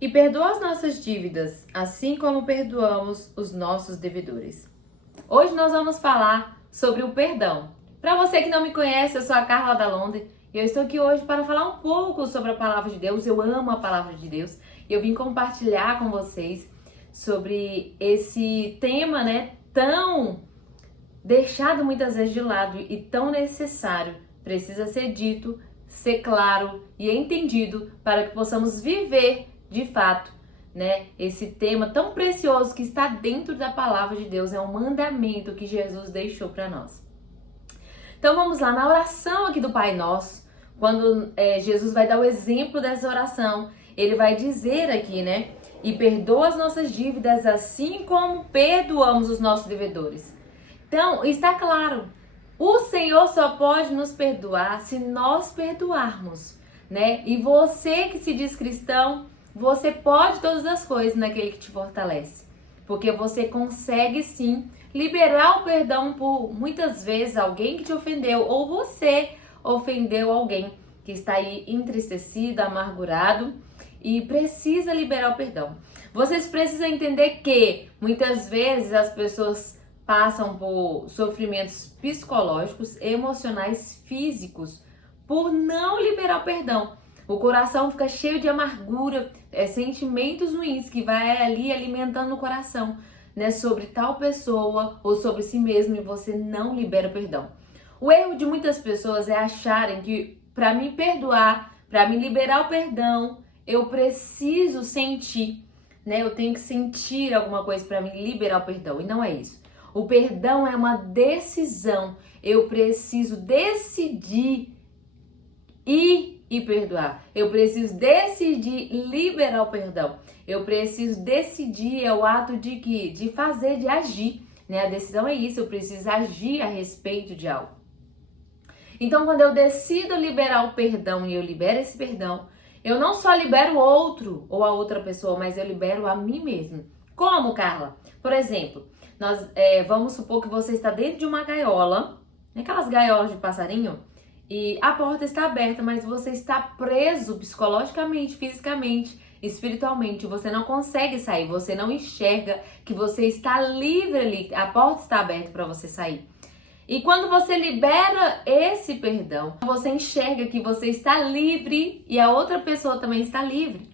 E perdoa as nossas dívidas, assim como perdoamos os nossos devedores. Hoje nós vamos falar sobre o perdão. Para você que não me conhece, eu sou a Carla Dalonde e eu estou aqui hoje para falar um pouco sobre a palavra de Deus. Eu amo a palavra de Deus e eu vim compartilhar com vocês sobre esse tema, tão deixado muitas vezes de lado e tão necessário. Precisa ser dito, ser claro e entendido para que possamos viver de fato, esse tema tão precioso que está dentro da palavra de Deus. É um mandamento que Jesus deixou para nós. Então vamos lá, na oração aqui do Pai Nosso, quando Jesus vai dar o exemplo dessa oração, ele vai dizer aqui, e perdoa as nossas dívidas assim como perdoamos os nossos devedores. Então, está claro, o Senhor só pode nos perdoar se nós perdoarmos, E você que se diz cristão, você pode todas as coisas naquele que te fortalece. Porque você consegue sim liberar o perdão por muitas vezes alguém que te ofendeu ou você ofendeu alguém que está aí entristecido, amargurado e precisa liberar o perdão. Vocês precisam entender que muitas vezes as pessoas passam por sofrimentos psicológicos, emocionais, físicos, por não liberar o perdão. O coração fica cheio de amargura, sentimentos ruins que vai ali alimentando o coração, sobre tal pessoa ou sobre si mesmo e você não libera o perdão. O erro de muitas pessoas é acharem que para me perdoar, para me liberar o perdão, eu preciso sentir, Eu tenho que sentir alguma coisa para me liberar o perdão e não é isso. O perdão é uma decisão. Eu preciso decidir ir e perdoar. Eu preciso decidir liberar o perdão. Eu preciso decidir, é o ato de fazer, de agir. A decisão é isso, eu preciso agir a respeito de algo. Então, quando eu decido liberar o perdão e eu libero esse perdão, eu não só libero o outro ou a outra pessoa, mas eu libero a mim mesmo. Como, Carla? Por exemplo, vamos supor que você está dentro de uma gaiola, aquelas gaiolas de passarinho, e a porta está aberta, mas você está preso psicologicamente, fisicamente, espiritualmente. Você não consegue sair, você não enxerga que você está livre ali, a porta está aberta para você sair. E quando você libera esse perdão, você enxerga que você está livre e a outra pessoa também está livre.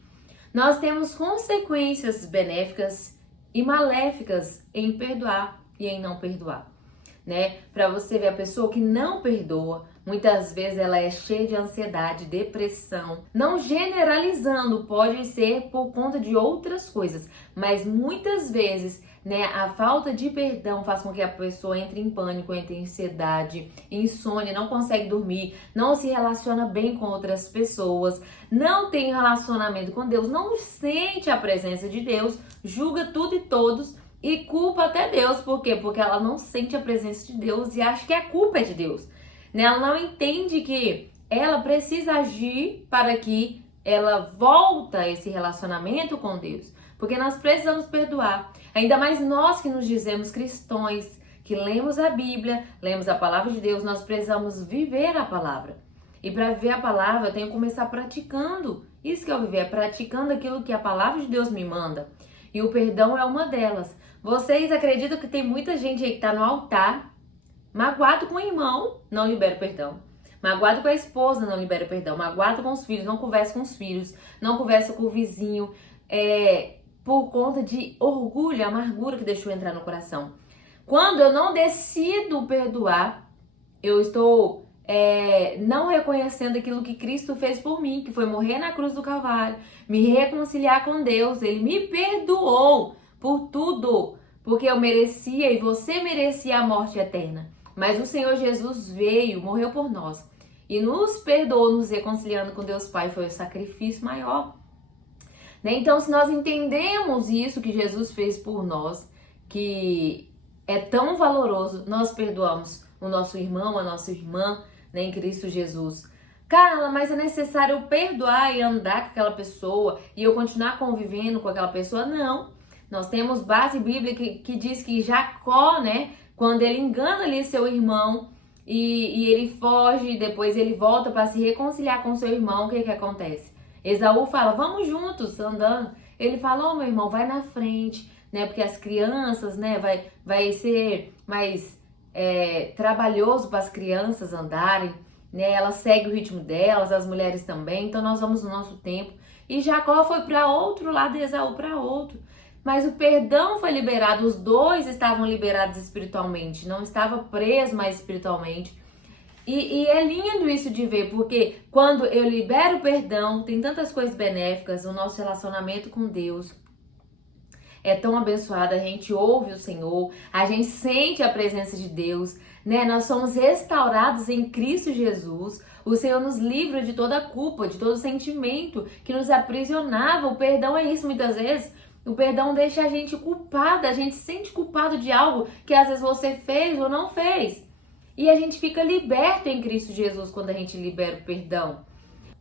Nós temos consequências benéficas e maléficas em perdoar e em não perdoar, Para você ver, a pessoa que não perdoa, muitas vezes ela é cheia de ansiedade, depressão. Não generalizando, pode ser por conta de outras coisas, mas muitas vezes, a falta de perdão faz com que a pessoa entre em pânico, entre em ansiedade, insônia, não consegue dormir, não se relaciona bem com outras pessoas, não tem relacionamento com Deus, não sente a presença de Deus, julga tudo e todos e culpa até Deus. Por quê? Porque ela não sente a presença de Deus e acha que a culpa é de Deus. Ela não entende que ela precisa agir para que ela volte a esse relacionamento com Deus. Porque nós precisamos perdoar. Ainda mais nós que nos dizemos cristãos, que lemos a Bíblia, lemos a palavra de Deus, nós precisamos viver a palavra. E para viver a palavra, eu tenho que começar praticando. Isso que é viver, é praticando aquilo que a palavra de Deus me manda. E o perdão é uma delas. Vocês acreditam que tem muita gente aí que está no altar, magoado com o irmão, não libera o perdão. Magoado com a esposa, não libera o perdão. Magoado com os filhos, não conversa com os filhos, não conversa com o vizinho, por conta de orgulho, amargura que deixou entrar no coração. Quando eu não decido perdoar, eu estou não reconhecendo aquilo que Cristo fez por mim, que foi morrer na cruz do Calvário, me reconciliar com Deus. Ele me perdoou por tudo, porque eu merecia e você merecia a morte eterna. Mas o Senhor Jesus veio, morreu por nós e nos perdoou, nos reconciliando com Deus Pai. Foi o sacrifício maior. Então, se nós entendemos isso que Jesus fez por nós, que é tão valoroso, nós perdoamos o nosso irmão, a nossa irmã, em Cristo Jesus. Carla, mas é necessário perdoar e andar com aquela pessoa e eu continuar convivendo com aquela pessoa? Não. Nós temos base bíblica que diz que Jacó, quando ele engana ali seu irmão e ele foge, depois ele volta para se reconciliar com seu irmão, o que acontece? Esaú fala, vamos juntos, andando. Ele fala, meu irmão, vai na frente, né? Porque as crianças, né? Vai ser mais trabalhoso para as crianças andarem, né? Elas seguem o ritmo delas, as mulheres também, então nós vamos no nosso tempo. E Jacó foi para outro lado e Esaú para outro. Mas o perdão foi liberado, os dois estavam liberados espiritualmente, não estava preso mais espiritualmente. E é lindo isso de ver, porque quando eu libero o perdão, tem tantas coisas benéficas, o nosso relacionamento com Deus é tão abençoado, a gente ouve o Senhor, a gente sente a presença de Deus, né? Nós somos restaurados em Cristo Jesus, o Senhor nos livra de toda culpa, de todo sentimento que nos aprisionava. O perdão é isso muitas vezes. O perdão deixa a gente culpada, a gente se sente culpado de algo que às vezes você fez ou não fez. E a gente fica liberto em Cristo Jesus quando a gente libera o perdão.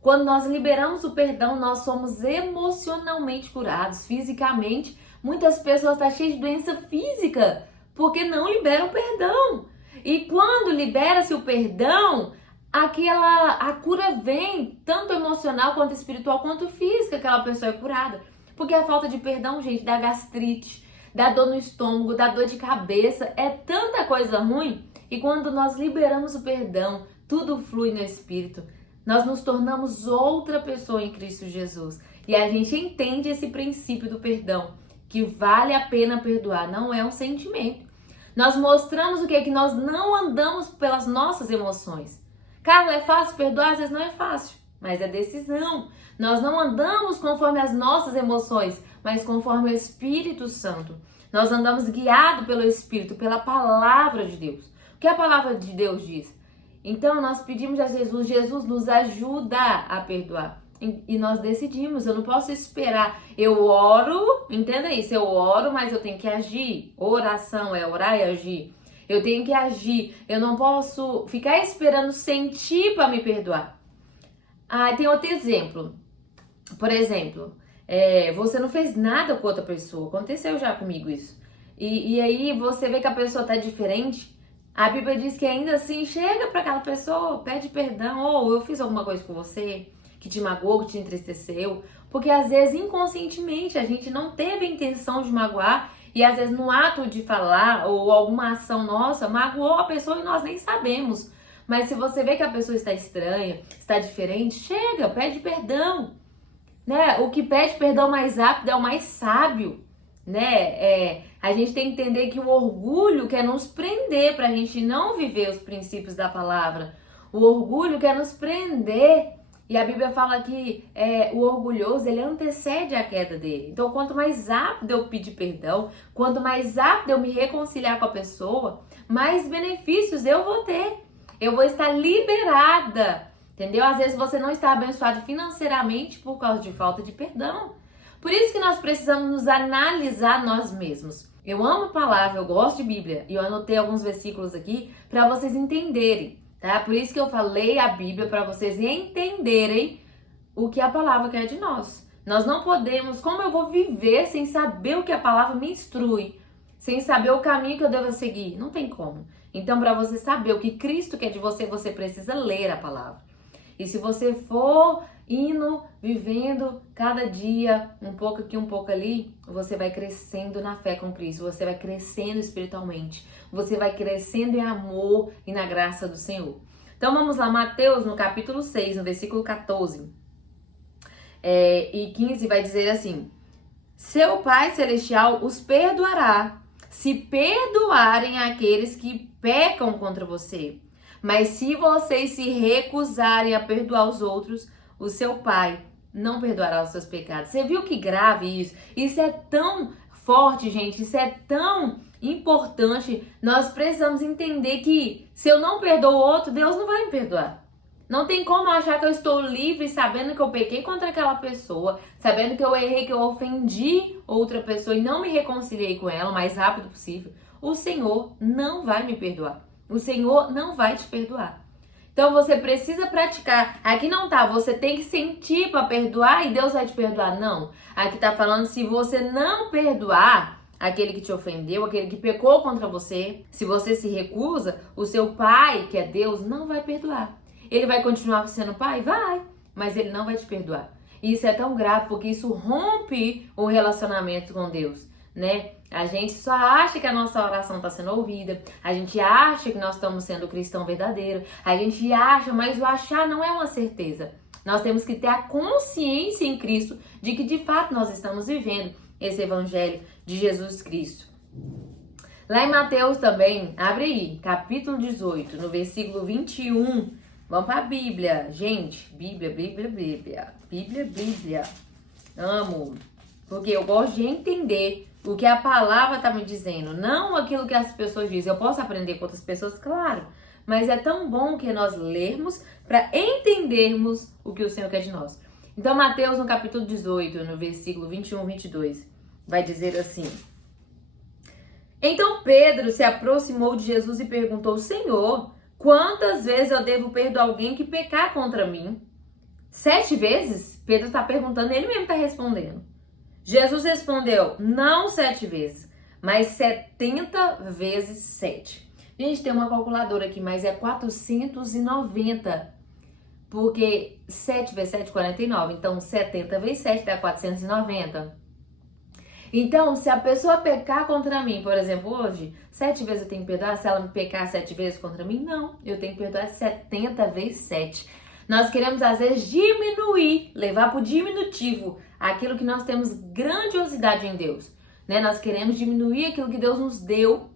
Quando nós liberamos o perdão, nós somos emocionalmente curados, fisicamente. Muitas pessoas estão cheias de doença física porque não liberam o perdão. E quando libera-se o perdão, a cura vem, tanto emocional quanto espiritual quanto física, aquela pessoa é curada. Porque a falta de perdão, gente, dá gastrite, dá dor no estômago, dá dor de cabeça, é tanta coisa ruim. E quando nós liberamos o perdão, tudo flui no Espírito. Nós nos tornamos outra pessoa em Cristo Jesus. E a gente entende esse princípio do perdão, que vale a pena perdoar, não é um sentimento. Nós mostramos o que é que nós não andamos pelas nossas emoções. Carla, é fácil perdoar? Às vezes não é fácil, mas é decisão. Nós não andamos conforme as nossas emoções, mas conforme o Espírito Santo. Nós andamos guiados pelo Espírito, pela palavra de Deus. O que a palavra de Deus diz? Então nós pedimos a Jesus, Jesus nos ajuda a perdoar. E nós decidimos, eu não posso esperar. Eu oro, entenda isso, eu oro, mas eu tenho que agir. Oração é orar e agir. Eu tenho que agir, eu não posso ficar esperando sentir para me perdoar. Tem outro exemplo. Por exemplo, você não fez nada com outra pessoa, aconteceu já comigo isso. E aí você vê que a pessoa tá diferente. A Bíblia diz que ainda assim, chega para aquela pessoa, pede perdão, ou eu fiz alguma coisa com você que te magoou, que te entristeceu, porque às vezes inconscientemente a gente não teve a intenção de magoar e às vezes no ato de falar ou alguma ação nossa, magoou a pessoa e nós nem sabemos. Mas se você vê que a pessoa está estranha, está diferente, chega, pede perdão, né? O que pede perdão mais rápido é o mais sábio, né? A gente tem que entender que o orgulho quer nos prender para a gente não viver os princípios da palavra. O orgulho quer nos prender. E a Bíblia fala que o orgulhoso, ele antecede a queda dele. Então, quanto mais rápido eu pedir perdão, quanto mais rápido eu me reconciliar com a pessoa, mais benefícios eu vou ter. Eu vou estar liberada, entendeu? Às vezes você não está abençoado financeiramente por causa de falta de perdão. Por isso que nós precisamos nos analisar nós mesmos. Eu amo a palavra, eu gosto de Bíblia e eu anotei alguns versículos aqui para vocês entenderem, tá? Por isso que eu falei a Bíblia para vocês entenderem o que a palavra quer de nós. Nós não podemos, como eu vou viver sem saber o que a palavra me instrui, sem saber o caminho que eu devo seguir? Não tem como. Então, para você saber o que Cristo quer de você, você precisa ler a palavra. E se você for indo, vivendo cada dia, um pouco aqui, um pouco ali, você vai crescendo na fé com Cristo, você vai crescendo espiritualmente, você vai crescendo em amor e na graça do Senhor. Então vamos lá, Mateus no capítulo 6, no versículo 14 e 15 vai dizer assim: seu Pai Celestial os perdoará se perdoarem aqueles que pecam contra você. Mas se vocês se recusarem a perdoar os outros, o seu Pai não perdoará os seus pecados. Você viu que grave isso? Isso é tão forte, gente. Isso é tão importante. Nós precisamos entender que se eu não perdoo o outro, Deus não vai me perdoar. Não tem como achar que eu estou livre sabendo que eu pequei contra aquela pessoa, sabendo que eu errei, que eu ofendi outra pessoa e não me reconciliei com ela o mais rápido possível. O Senhor não vai me perdoar. O Senhor não vai te perdoar. Então você precisa praticar. Aqui não tá, você tem que sentir para perdoar e Deus vai te perdoar. Não. Aqui tá falando se você não perdoar aquele que te ofendeu, aquele que pecou contra você, se você se recusa, o seu Pai, que é Deus, não vai perdoar. Ele vai continuar sendo pai? Vai, mas ele não vai te perdoar. E isso é tão grave porque isso rompe o relacionamento com Deus, né? A gente só acha que a nossa oração está sendo ouvida, a gente acha que nós estamos sendo cristão verdadeiro, a gente acha, mas o achar não é uma certeza. Nós temos que ter a consciência em Cristo de que de fato nós estamos vivendo esse evangelho de Jesus Cristo. Lá em Mateus também, abre aí, capítulo 18, no versículo 21. Vamos para a Bíblia, gente. Bíblia. Amo. Porque eu gosto de entender o que a palavra está me dizendo, não aquilo que as pessoas dizem. Eu posso aprender com outras pessoas, claro. Mas é tão bom que nós lermos para entendermos o que o Senhor quer de nós. Então, Mateus, no capítulo 18, no versículo 21, 22, vai dizer assim: Então Pedro se aproximou de Jesus e perguntou: Senhor, quantas vezes eu devo perdoar alguém que pecar contra mim? 7 vezes? Pedro está perguntando, ele mesmo está respondendo. Jesus respondeu: não 7 vezes, mas 70 vezes 7. Gente, tem uma calculadora aqui, mas é 490. Porque 7 vezes 7 é 49. Então, 70 vezes 7 dá 490. Então, se a pessoa pecar contra mim, por exemplo, hoje, 7 vezes eu tenho que perdoar. Se ela me pecar 7 vezes contra mim, não. Eu tenho que perdoar 70 vezes 7. Nós queremos, às vezes, diminuir, levar para o diminutivo aquilo que nós temos grandiosidade em Deus, né? Nós queremos diminuir aquilo que Deus nos deu,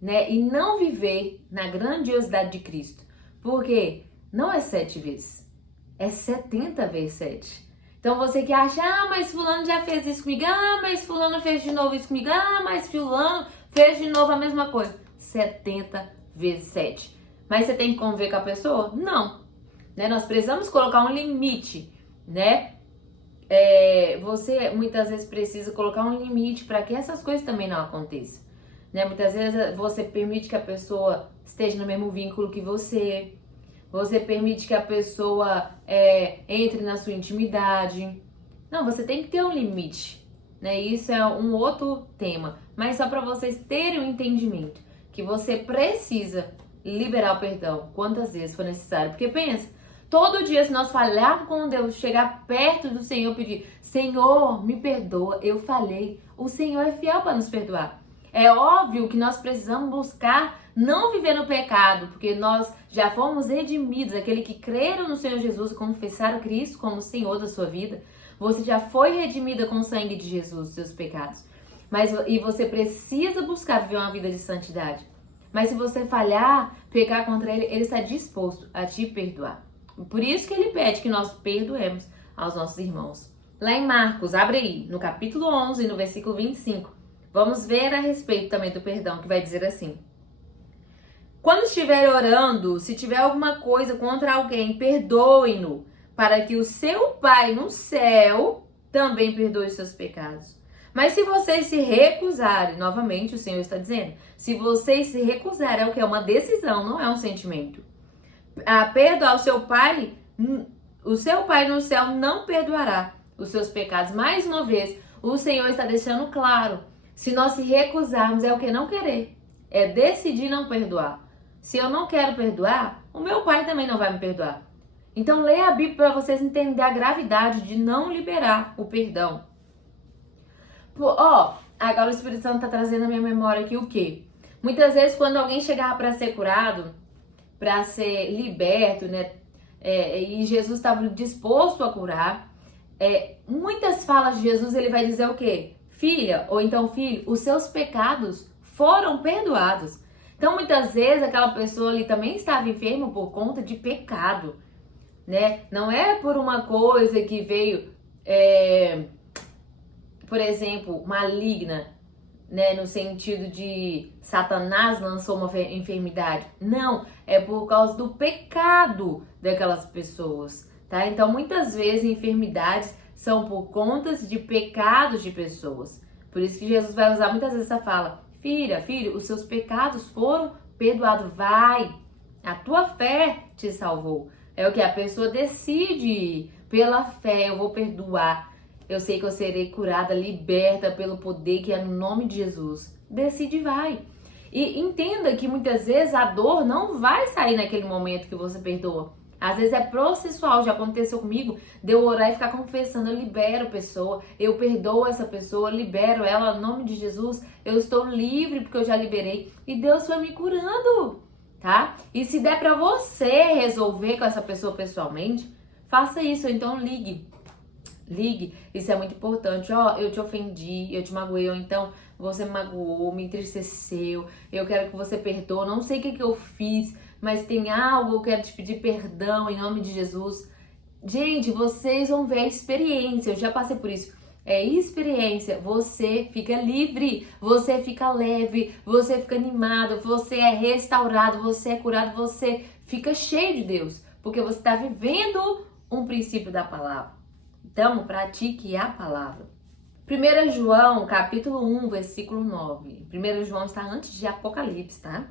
né? E não viver na grandiosidade de Cristo. Porque não é 7 vezes, é 70 vezes 7. Então você que acha, mas fulano já fez isso comigo, mas fulano fez de novo isso comigo, mas fulano fez de novo a mesma coisa. 70 vezes 7. Mas você tem que conviver com a pessoa? Não. Né? Nós precisamos colocar um limite, né? Você muitas vezes precisa colocar um limite para que essas coisas também não aconteçam. Né? Muitas vezes você permite que a pessoa esteja no mesmo vínculo que você. Você permite que a pessoa entre na sua intimidade. Não, você tem que ter um limite. Né? Isso é um outro tema. Mas só para vocês terem um entendimento que você precisa liberar o perdão quantas vezes for necessário. Porque pensa, todo dia se nós falharmos com Deus, chegar perto do Senhor, pedir: Senhor, me perdoa, eu falhei. O Senhor é fiel para nos perdoar. É óbvio que nós precisamos buscar não viver no pecado, porque nós já fomos redimidos. Aquele que creram no Senhor Jesus e confessaram Cristo como Senhor da sua vida, você já foi redimida com o sangue de Jesus, seus pecados. E você precisa buscar viver uma vida de santidade. Mas se você falhar, pecar contra Ele, Ele está disposto a te perdoar. Por isso que Ele pede que nós perdoemos aos nossos irmãos. Lá em Marcos, abre aí, no capítulo 11, no versículo 25. Vamos ver a respeito também do perdão, que vai dizer assim: quando estiver orando, se tiver alguma coisa contra alguém, perdoe-no, para que o seu Pai no céu também perdoe os seus pecados. Mas se vocês se recusarem, novamente o Senhor está dizendo, se vocês se recusarem, é o que? É uma decisão, não é um sentimento. A perdoar o seu Pai no céu não perdoará os seus pecados. Mais uma vez, o Senhor está deixando claro, se nós se recusarmos, é o que? Não querer, é decidir não perdoar. Se eu não quero perdoar, o meu Pai também não vai me perdoar. Então leia a Bíblia para vocês entenderem a gravidade de não liberar o perdão. Agora o Espírito Santo está trazendo na minha memória aqui o quê? Muitas vezes quando alguém chegava para ser curado, para ser liberto, né? E Jesus estava disposto a curar, muitas falas de Jesus ele vai dizer o quê? Filha, ou então filho, os seus pecados foram perdoados. Então, muitas vezes, aquela pessoa ali também estava enferma por conta de pecado, né? Não é por uma coisa que veio, por exemplo, maligna, né? No sentido de Satanás lançou uma enfermidade. Não, é por causa do pecado daquelas pessoas, tá? Então, muitas vezes, enfermidades são por conta de pecados de pessoas. Por isso que Jesus vai usar muitas vezes essa fala: filha, filho, os seus pecados foram perdoados. Vai, a tua fé te salvou. É o que a pessoa decide. Pela fé, eu vou perdoar. Eu sei que eu serei curada, liberta pelo poder que é no nome de Jesus. Decide e vai. E entenda que muitas vezes a dor não vai sair naquele momento que você perdoa. Às vezes é processual, já aconteceu comigo, de eu orar e ficar confessando, eu libero a pessoa, eu perdoo essa pessoa, libero ela, em nome de Jesus, eu estou livre porque eu já liberei. E Deus foi me curando, tá? E se der pra você resolver com essa pessoa pessoalmente, faça isso, ou então ligue. Ligue, isso é muito importante. Ó, eu te ofendi, eu te magoei, ou então você me magoou, me entristeceu, eu quero que você perdoe, não sei o que eu fiz, mas tem algo, eu quero te pedir perdão em nome de Jesus. Gente, vocês vão ver a experiência, eu já passei por isso. É experiência, você fica livre, você fica leve, você fica animado, você é restaurado, você é curado, você fica cheio de Deus, porque você está vivendo um princípio da palavra. Então, pratique a palavra. 1 João, capítulo 1, versículo 9. 1 João está antes de Apocalipse, tá?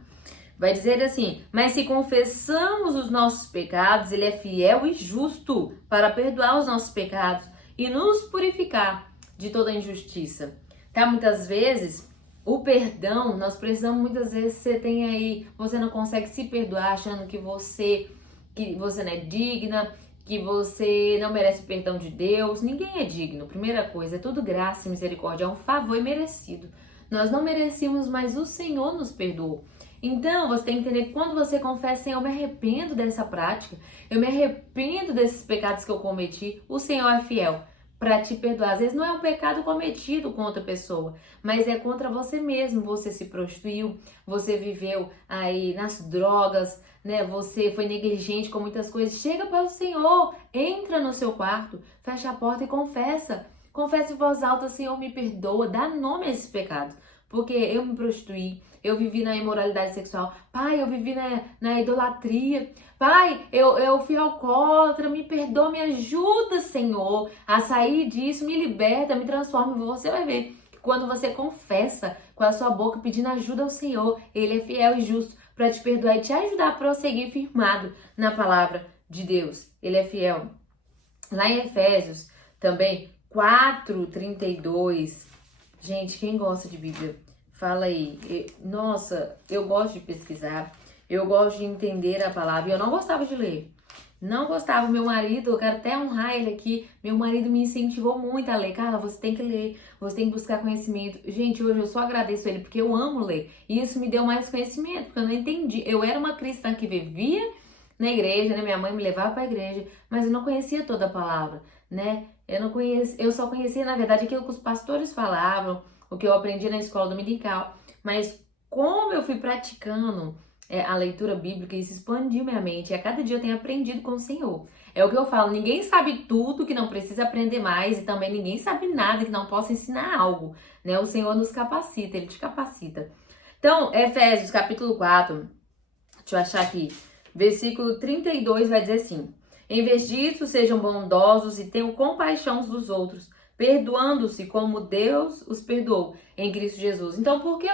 Vai dizer assim: mas se confessamos os nossos pecados, ele é fiel e justo para perdoar os nossos pecados e nos purificar de toda injustiça. Tá? Muitas vezes, o perdão, nós precisamos, muitas vezes, você tem aí, você não consegue se perdoar achando que você não é digna, que você não merece o perdão de Deus. Ninguém é digno. Primeira coisa, é tudo graça e misericórdia, é um favor imerecido. Nós não merecíamos, mas o Senhor nos perdoou. Então, você tem que entender que quando você confessa, eu me arrependo dessa prática, eu me arrependo desses pecados que eu cometi, o Senhor é fiel para te perdoar. Às vezes não é um pecado cometido com outra pessoa, mas é contra você mesmo. Você se prostituiu, você viveu aí nas drogas, né? Você foi negligente com muitas coisas. Chega para o Senhor, entra no seu quarto, fecha a porta e confessa. Confessa em voz alta: Senhor, me perdoa, dá nome a esses pecados. Porque eu me prostituí, eu vivi na imoralidade sexual. Pai, eu vivi na idolatria. Pai, eu fui alcoólatra, me perdoa, me ajuda, Senhor, a sair disso, me liberta, me transforma. Você vai ver que quando você confessa com a sua boca pedindo ajuda ao Senhor, Ele é fiel e justo para te perdoar e te ajudar a prosseguir firmado na palavra de Deus. Ele é fiel. Lá em Efésios, também, 4:32. Gente, quem gosta de Bíblia, fala aí. Nossa, eu gosto de pesquisar, eu gosto de entender a palavra. E eu não gostava de ler. Não gostava. Meu marido, eu quero até honrar ele aqui, meu marido me incentivou muito a ler. Carla, você tem que ler, você tem que buscar conhecimento. Gente, hoje eu só agradeço ele, porque eu amo ler. E isso me deu mais conhecimento, porque eu não entendi. Eu era uma cristã que vivia na igreja, né? Minha mãe me levava para a igreja, mas eu não conhecia toda a palavra, né? Eu só conhecia, na verdade, aquilo que os pastores falavam, o que eu aprendi na escola dominical. Mas como eu fui praticando a leitura bíblica, isso expandiu minha mente. E a cada dia eu tenho aprendido com o Senhor. É o que eu falo: ninguém sabe tudo que não precisa aprender mais, e também ninguém sabe nada que não possa ensinar algo, né? O Senhor nos capacita, Ele te capacita. Então, Efésios capítulo 4, deixa eu achar aqui, versículo 32 vai dizer assim: em vez disso, sejam bondosos e tenham compaixão uns dos outros, perdoando-se como Deus os perdoou em Cristo Jesus. Então, por que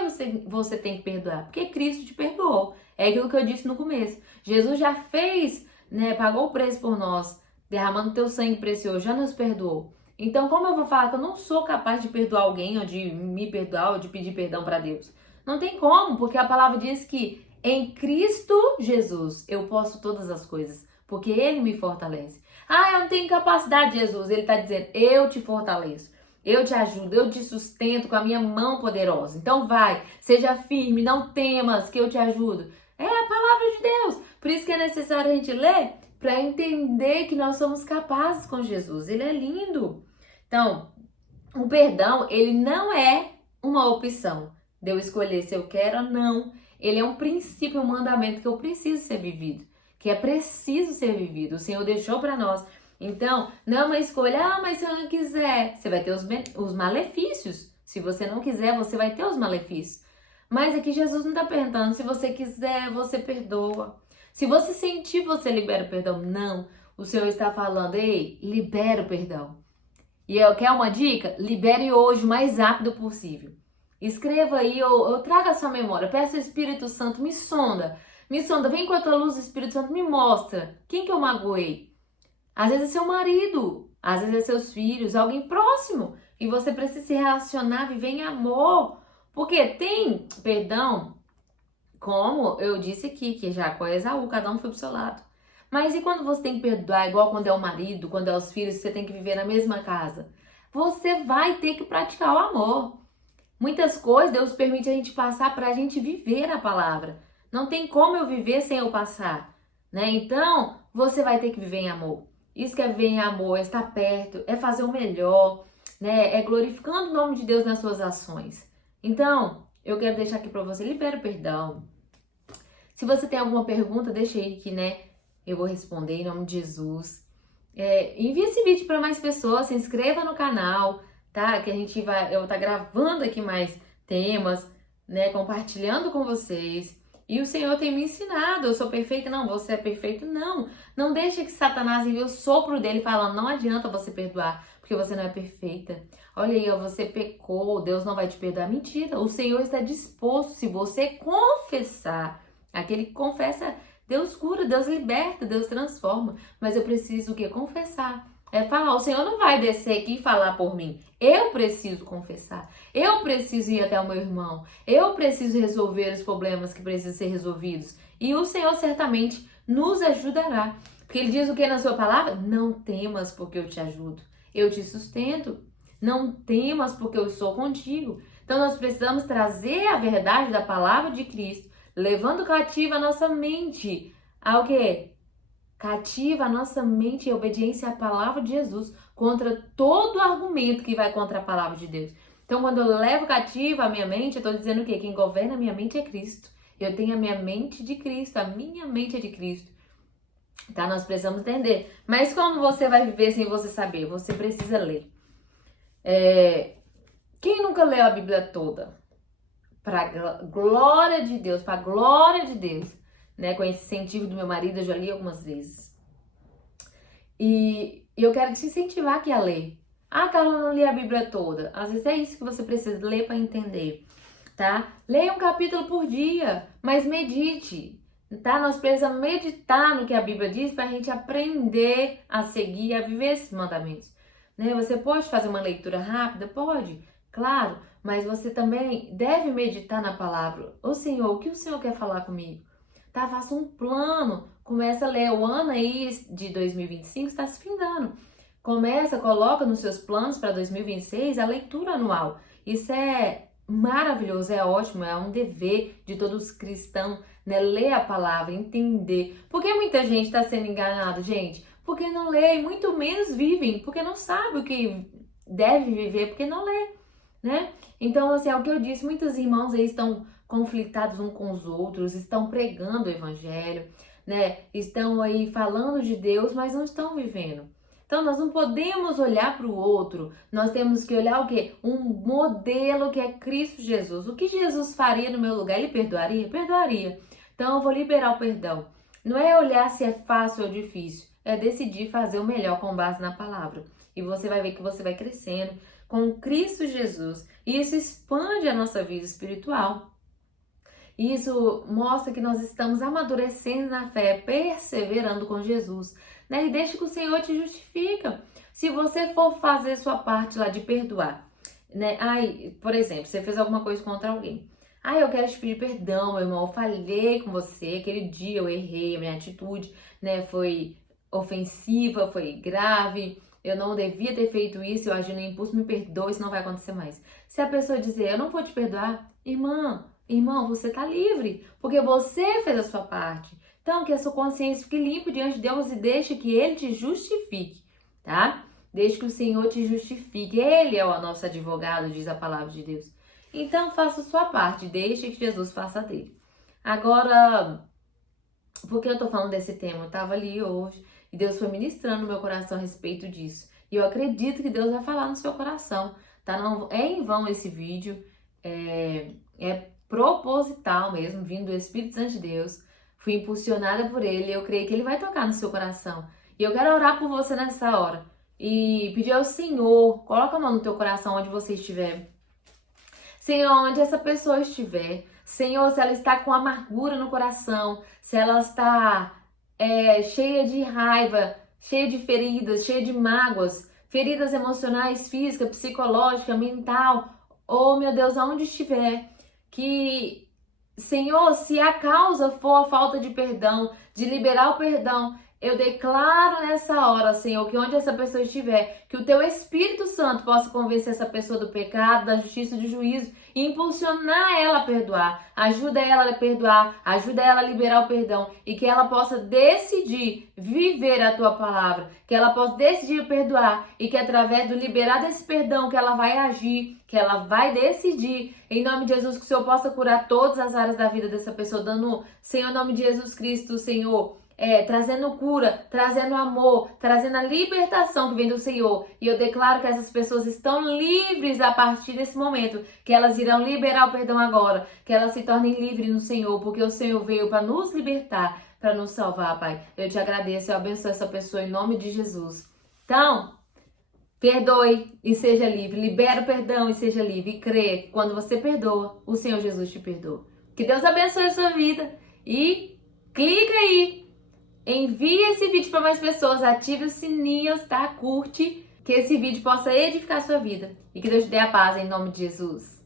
você tem que perdoar? Porque Cristo te perdoou. É aquilo que eu disse no começo. Jesus já fez, né, pagou o preço por nós, derramando teu sangue precioso, já nos perdoou. Então, como eu vou falar que eu não sou capaz de perdoar alguém, ou de me perdoar, ou de pedir perdão para Deus? Não tem como, porque a palavra diz que em Cristo Jesus eu posso todas as coisas, porque Ele me fortalece. Ah, eu não tenho capacidade, Jesus. Ele está dizendo: eu te fortaleço, eu te ajudo, eu te sustento com a minha mão poderosa. Então vai, seja firme, não temas que eu te ajudo. É a palavra de Deus. Por isso que é necessário a gente ler, para entender que nós somos capazes com Jesus. Ele é lindo. Então, o perdão, ele não é uma opção de eu escolher se eu quero ou não. Ele é um princípio, um mandamento que eu preciso ser vivido, que é preciso ser vivido. O Senhor deixou para nós. Então, não é uma escolha: ah, mas se eu não quiser, você vai ter os malefícios. Se você não quiser, você vai ter os malefícios. Mas aqui Jesus não está perguntando: se você quiser, você perdoa. Se você sentir, você libera o perdão. Não. O Senhor está falando: ei, libera o perdão. E eu quero uma dica? Libere hoje o mais rápido possível. Escreva aí, ou traga a sua memória. Peça ao Espírito Santo: me sonda. Me sonda, vem com a tua luz, Espírito Santo, me mostra. Quem que eu magoei? Às vezes é seu marido, às vezes é seus filhos, alguém próximo. E você precisa se relacionar, viver em amor. Porque tem perdão, como eu disse aqui, que Jacó e Esaú, cada um foi pro seu lado. Mas e quando você tem que perdoar, igual quando é o marido, quando é os filhos, você tem que viver na mesma casa? Você vai ter que praticar o amor. Muitas coisas Deus permite a gente passar para a gente viver a palavra. Não tem como eu viver sem eu passar, né? Então, você vai ter que viver em amor. Isso que é viver em amor, é estar perto, é fazer o melhor, né? É glorificando o nome de Deus nas suas ações. Então, eu quero deixar aqui para você, libera o perdão. Se você tem alguma pergunta, deixa aí que, né, eu vou responder em nome de Jesus. Envie esse vídeo para mais pessoas, se inscreva no canal, tá? Que eu vou estar gravando aqui mais temas, né, compartilhando com vocês. E o Senhor tem me ensinado, eu sou perfeita? Não, você é perfeito? Não. Não deixe que Satanás envie o sopro dele falando, não adianta você perdoar, porque você não é perfeita. Olha aí, ó, você pecou, Deus não vai te perdoar. Mentira, o Senhor está disposto, se você confessar. Aquele que confessa, Deus cura, Deus liberta, Deus transforma. Mas eu preciso o quê? Confessar. É falar, o Senhor não vai descer aqui e falar por mim. Eu preciso confessar. Eu preciso ir até o meu irmão. Eu preciso resolver os problemas que precisam ser resolvidos. E o Senhor certamente nos ajudará. Porque Ele diz o que na sua palavra? Não temas porque eu te ajudo. Eu te sustento. Não temas porque eu sou contigo. Então nós precisamos trazer a verdade da palavra de Cristo, levando cativa a nossa mente ao quê? Cativa a nossa mente em obediência à palavra de Jesus contra todo argumento que vai contra a palavra de Deus. Então, quando eu levo cativa a minha mente, eu estou dizendo o quê? Quem governa a minha mente é Cristo. Eu tenho a minha mente de Cristo, a minha mente é de Cristo. Tá? Nós precisamos entender. Mas como você vai viver sem você saber? Você precisa ler. Quem nunca leu a Bíblia toda? Para glória de Deus, para glória de Deus, né? Com esse incentivo do meu marido, eu já li algumas vezes. E eu quero te incentivar aqui a ler. Ah, Carla, não li a Bíblia toda. Às vezes é isso que você precisa ler para entender, tá? Leia um capítulo por dia, mas medite, tá? Nós precisamos meditar no que a Bíblia diz para a gente aprender a seguir, a viver esses mandamentos, né? Você pode fazer uma leitura rápida? Pode, claro, mas você também deve meditar na palavra. Ô Senhor, o que o Senhor quer falar comigo? Tá? Faça um plano, começa a ler. O ano aí de 2025 está se findando. Coloca nos seus planos para 2026 a leitura anual. Isso é maravilhoso, é ótimo, é um dever de todos os cristãos, né? Ler a palavra, entender. Por que muita gente está sendo enganada, gente? Porque não lê, e muito menos vivem, porque não sabe o que deve viver, porque não lê, né? Então, assim, é o que eu disse, muitos irmãos aí estão conflitados uns com os outros, estão pregando o evangelho, né? Estão aí falando de Deus, mas não estão vivendo. Então, nós não podemos olhar para o outro, nós temos que olhar o quê? Um modelo que é Cristo Jesus. O que Jesus faria no meu lugar? Ele perdoaria? Perdoaria. Então, eu vou liberar o perdão. Não é olhar se é fácil ou difícil, é decidir fazer o melhor com base na palavra. E você vai ver que você vai crescendo com Cristo Jesus. E isso expande a nossa vida espiritual. Isso mostra que nós estamos amadurecendo na fé, perseverando com Jesus, né? E deixa que o Senhor te justifica. Se você for fazer sua parte lá de perdoar, né? Ai, por exemplo, você fez alguma coisa contra alguém. Ai, eu quero te pedir perdão, meu irmão, eu falhei com você, aquele dia eu errei, a minha atitude, né, foi ofensiva, foi grave, eu não devia ter feito isso, eu agi no impulso, me perdoe, isso não vai acontecer mais. Se a pessoa dizer, eu não vou te perdoar, irmão, você tá livre, porque você fez a sua parte. Então, que a sua consciência fique limpa diante de Deus e deixe que Ele te justifique, tá? Deixe que o Senhor te justifique. Ele é o nosso advogado, diz a palavra de Deus. Então, faça a sua parte, deixe que Jesus faça a dele. Agora, por que eu tô falando desse tema? Eu tava ali hoje e Deus foi ministrando no meu coração a respeito disso. E eu acredito que Deus vai falar no seu coração, tá? Não é em vão esse vídeo, é proposital mesmo, vindo do Espírito Santo de Deus. Fui impulsionada por Ele, eu creio que Ele vai tocar no seu coração. E eu quero orar por você nessa hora. E pedir ao Senhor, coloca a mão no teu coração onde você estiver. Senhor, onde essa pessoa estiver. Senhor, se ela está com amargura no coração, se ela está cheia de raiva, cheia de feridas, cheia de mágoas, feridas emocionais, físicas, psicológicas, mental. Oh, meu Deus, aonde estiver, que, Senhor, se a causa for a falta de perdão, de liberar o perdão, Eu declaro nessa hora, Senhor, que onde essa pessoa estiver, que o Teu Espírito Santo possa convencer essa pessoa do pecado, da justiça e do juízo e impulsionar ela a perdoar. Ajuda ela a perdoar, ajuda ela a liberar o perdão e que ela possa decidir viver a Tua palavra, que ela possa decidir perdoar e que através do liberar desse perdão que ela vai agir, que ela vai decidir, em nome de Jesus, que o Senhor possa curar todas as áreas da vida dessa pessoa, dando, Senhor, em nome de Jesus Cristo, Senhor, trazendo cura, trazendo amor, trazendo a libertação que vem do Senhor. E eu declaro que essas pessoas estão livres a partir desse momento, que elas irão liberar o perdão agora, que elas se tornem livres no Senhor, porque o Senhor veio para nos libertar, para nos salvar, Pai. Eu te agradeço e abençoo essa pessoa em nome de Jesus. Então, perdoe e seja livre. Libera o perdão e seja livre. E crê que quando você perdoa, o Senhor Jesus te perdoa. Que Deus abençoe a sua vida. E clica aí. Envie esse vídeo para mais pessoas. Ative os sininhos, tá? Curte. Que esse vídeo possa edificar a sua vida. E que Deus te dê a paz em nome de Jesus.